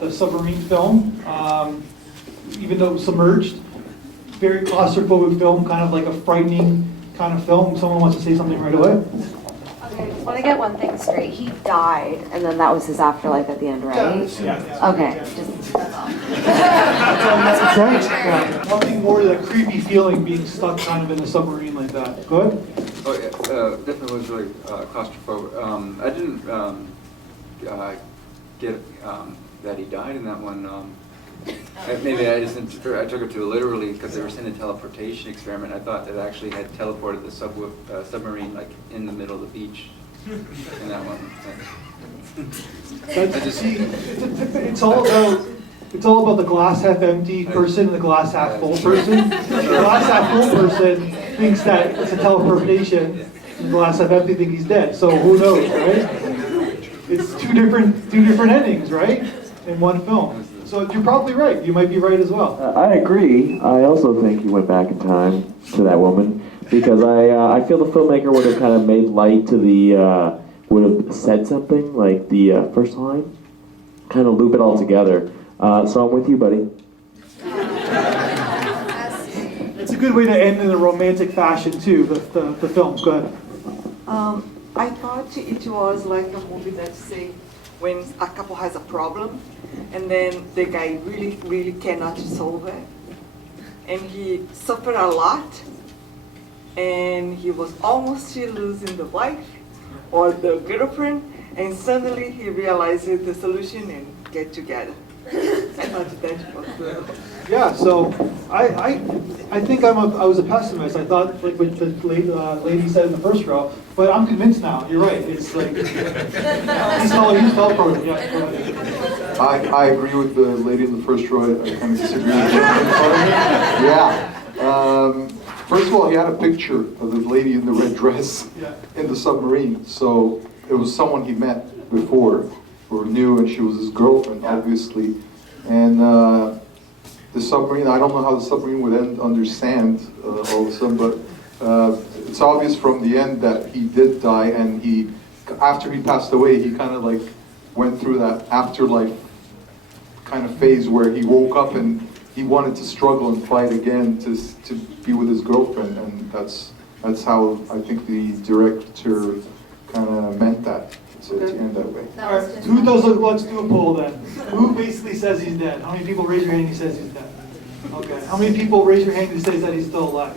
the submarine film, even though it was submerged. Very claustrophobic film, kind of like a frightening kind of film. Someone wants to say something right away? Okay, just want to get one thing straight. He died, and then that was his afterlife at the end, right? Yeah. Okay, just that's all. That's right. Yeah. Nothing more than a creepy feeling being stuck kind of in a submarine like that. Go ahead. Oh yeah, definitely was really claustrophobic. I didn't get that he died in that one. Maybe I took it too literally because they were saying the teleportation experiment. I thought it actually had teleported the submarine like in the middle of the beach in that one. It's all about the glass half empty person and the glass half full person. The glass half full person thinks that it's a teleportation, and the glass half empty thinks he's dead. So who knows, right? It's two different endings, right? In one film. So you're probably right. You might be right as well. I agree. I also think he went back in time to that woman because I feel the filmmaker would have kind of made light to the would have said something like the first line, kind of loop it all together. So I'm with you, buddy. It's a good way to end in a romantic fashion too. The films. Go ahead. I thought it was like a movie that say when a couple has a problem and then the guy really cannot solve it and he suffered a lot and he was almost losing the wife or the girlfriend and suddenly he realizes the solution and get together. I thought that was good. Yeah, so I think I was a pessimist. I thought like what the lady said in the first row, but I'm convinced now. You're right. It's like he's teleported. Yeah. I agree with the lady in the first row. I kind of disagree with you. Yeah. First of all, he had a picture of the lady in the red dress in the submarine, so it was someone he met before or knew, and she was his girlfriend, obviously. And the submarine, I don't know how the submarine would end under sand all of a sudden, but it's obvious from the end that he did die, and after he passed away, he kind of like went through that afterlife kind of phase where he woke up and he wanted to struggle and fight again to be with his girlfriend, and that's how I think the director kind of meant that. To end that way. All right, who does it? Let's do a poll then. Who basically says he's dead? How many people raise your hand and he says he's dead? Okay. How many people raise your hand and says that he's still alive?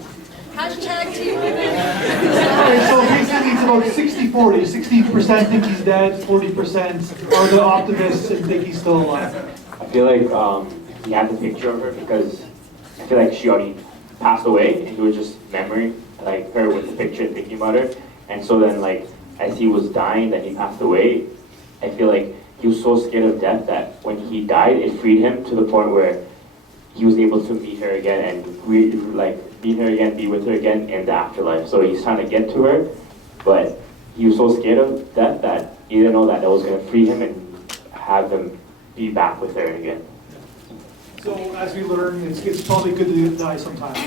Hashtag team. Okay, so basically it's about 60-40. 60% think he's dead, 40% are the optimists and think he's still alive. I feel like he had the picture of her because I feel like she already passed away and it was just memory, like her with the picture and thinking about her. And so then like as he was dying, that he passed away, I feel like he was so scared of death that when he died, it freed him to the point where he was able to meet her again and meet her again, be with her again in the afterlife. So he's trying to get to her, but he was so scared of death that he didn't know that was going to free him and have him be back with her again. So as we learn, it's probably good to die sometimes.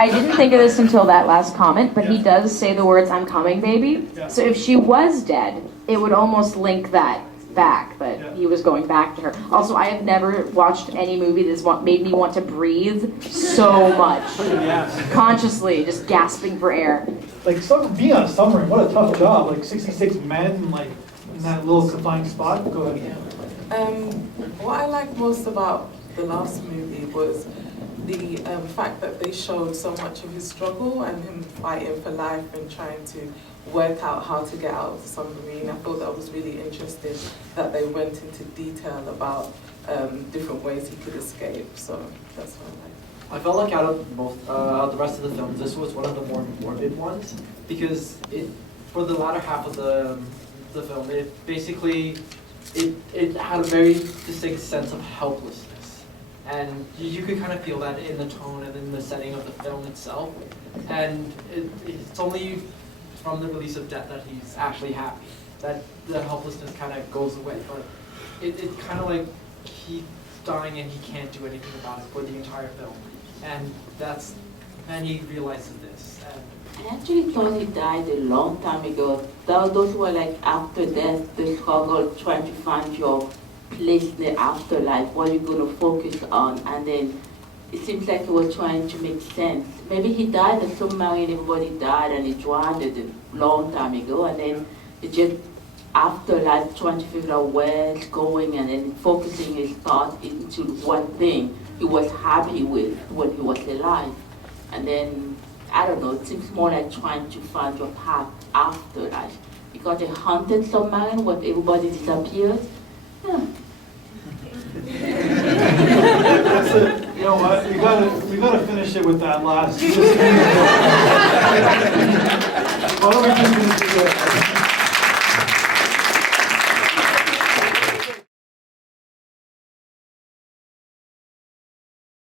I didn't think of this until that last comment, but he does say the words, "I'm coming, baby." Yeah. So if she was dead, it would almost link that back, that he was going back to her. Also, I have never watched any movie that's made me want to breathe so much. Yes. Consciously, just gasping for air. Like being on a submarine, what a tough job. Like 66 men, like in that little confined spot. Go ahead. What I liked most about the last movie was the fact that they showed so much of his struggle and him fighting for life and trying to work out how to get out of the submarine. I thought that was really interesting that they went into detail about different ways he could escape. So that's what I liked. I felt like out of the rest of the films, this was one of the more morbid ones because for the latter half of the film, it basically it had a very distinct sense of helplessness, and you could kind of feel that in the tone and in the setting of the film itself. And it's only from the release of Death that he's actually happy, that the helplessness kind of goes away. But it's kind of like he's dying and he can't do anything about it for the entire film, and that's and he realizes this. And I actually thought he died a long time ago. Those were like after death, the struggle, trying to find your place in the afterlife, what you're going to focus on, and then it seems like he was trying to make sense. Maybe he died in a submarine, everybody died, and he drowned a long time ago, and then he just afterlife trying to figure out where it's going, and then focusing his thoughts into one thing he was happy with when he was alive. And then, I don't know, it seems more like trying to find your path after life. Because a haunted submarine where everybody disappears, yeah. That's it. You know what? We gotta finish it with that last. Why don't we just finish it?